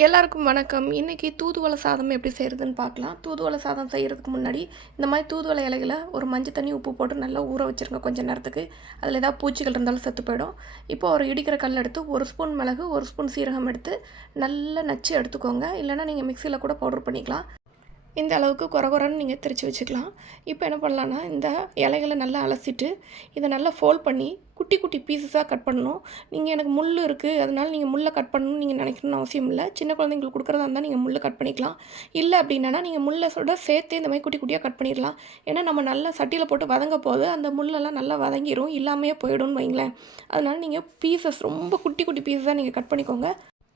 எல்லாருக்கும் வணக்கம். இன்றைக்கி தூதுவளை சாதம் எப்படி செய்கிறதுன்னு பார்க்கலாம். தூதுவளை சாதம் செய்கிறதுக்கு முன்னாடி இந்த மாதிரி தூதுவளை இலைகளை ஒரு மஞ்சள் தண்ணி உப்பு போட்டு நல்லா ஊற வச்சுருங்க கொஞ்சம் நேரத்துக்கு. அதில் ஏதாவது பூச்சிகள் இருந்தாலும் செத்து போயிடும். இப்போ ஒரு இடிக்கிற கல் எடுத்து 1 ஸ்பூன் மிளகு 1 ஸ்பூன் சீரகம் எடுத்து நல்லா நச்சு எடுத்துக்கோங்க. இல்லைனா நீங்கள் மிக்சியில் கூட பவுடர் பண்ணிக்கலாம். இந்த அளவுக்கு கொரன்னு நீங்கள் திரித்து வச்சுக்கலாம். இப்போ என்ன பண்ணலான்னா, இந்த இலைகளை நல்லா அலசிட்டு இதை நல்லா ஃபோல்ட் பண்ணி குட்டி குட்டி பீசஸாக கட் பண்ணணும். நீங்கள் எனக்கு முள் இருக்குது அதனால் நீங்கள் முள்ளை கட் பண்ணணும்னு நீங்கள் நினைக்கணும்னு அவசியம் இல்லை. சின்ன குழந்தைங்களுக்கு கொடுக்குறதா இருந்தால் நீங்கள் முள்ளை கட் பண்ணிக்கலாம். இல்லை அப்படின்னா நீங்கள் முள்ளோட சேர்த்து இந்த மாதிரி குட்டி குட்டியாக கட் பண்ணிடலாம். ஏன்னா நம்ம நல்லா சட்டியில் போட்டு வதங்க போது அந்த முள்ளெல்லாம் நல்லா வதங்கிடும், இல்லாமையே போயிடும்னு வைங்களேன். அதனால் நீங்கள் பீசஸ் ரொம்ப குட்டி குட்டி பீஸாக நீங்கள் கட் பண்ணிக்கோங்க.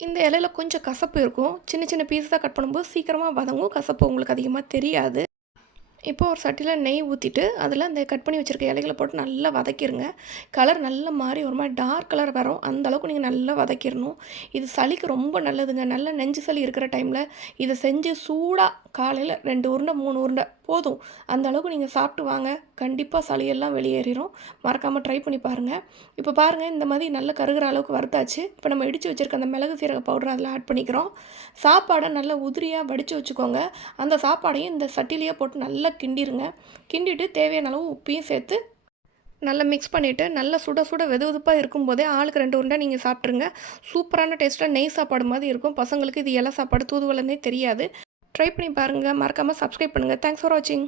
இந்த இலையில கொஞ்சம் கசப்பு இருக்கும். சின்ன சின்ன பீஸாக கட் பண்ணும்போது சீக்கிரமாக வதங்கும். கசப்பு உங்களுக்கு அதிகமாக தெரியாது. இப்போ ஒரு சட்டியில் நெய் ஊற்றிட்டு அதில் அந்த கட் பண்ணி வச்சுருக்க இலைகளை போட்டு நல்லா வதக்கிடுங்க. கலர் நல்லா மாறி ஒரு மாதிரி டார்க் கலர் வரும். அந்தளவுக்கு நீங்கள் நல்லா வதக்கிடணும். இது சளிக்கு ரொம்ப நல்லதுங்க. நல்ல நெஞ்சு சளி இருக்கிற டைமில் இதை செஞ்சு சூடாக காலையில் 2 உருண்டை 3 உருண்டை போதும். அந்த அளவுக்கு நீங்கள் சாப்பிட்டு வாங்க. கண்டிப்பாக சளியெல்லாம் வெளியேறிடும். மறக்காமல் ட்ரை பண்ணி பாருங்கள். இப்போ பாருங்கள், இந்த மாதிரி நல்ல கருகிற அளவுக்கு வறுத்தாச்சு. இப்போ நம்ம இடித்து வச்சுருக்க அந்த மிளகு சீரக பவுடர் அதில் ஆட் பண்ணிக்கிறோம். சாப்பாடை நல்லா உதிரியாக வடித்து வச்சுக்கோங்க. அந்த சாப்பாடையும் இந்த சட்டிலேயே போட்டு நல்லா கிண்டிடுங்க. கிண்டிட்டு தேவையான அளவு உப்பையும் சேர்த்து நல்லா மிக்ஸ் பண்ணிவிட்டு நல்லா சுட சுட வெதுவெதுப்பாக இருக்கும்போதே ஆளுக்கு 2 உருண்டை நீங்கள் சாப்பிட்ருங்க. சூப்பரான டேஸ்ட்டாக நெய் சாப்பாடு மாதிரி இருக்கும். பசங்களுக்கு இது இலை சாப்பாடு தூதுவளைன்னே தெரியாது. ட்ரை பண்ணி பாருங்கள். மறக்காமல் சப்ஸ்கிரைப் பண்ணுங்கள். தேங்க்ஸ் ஃபார் வாட்சிங்.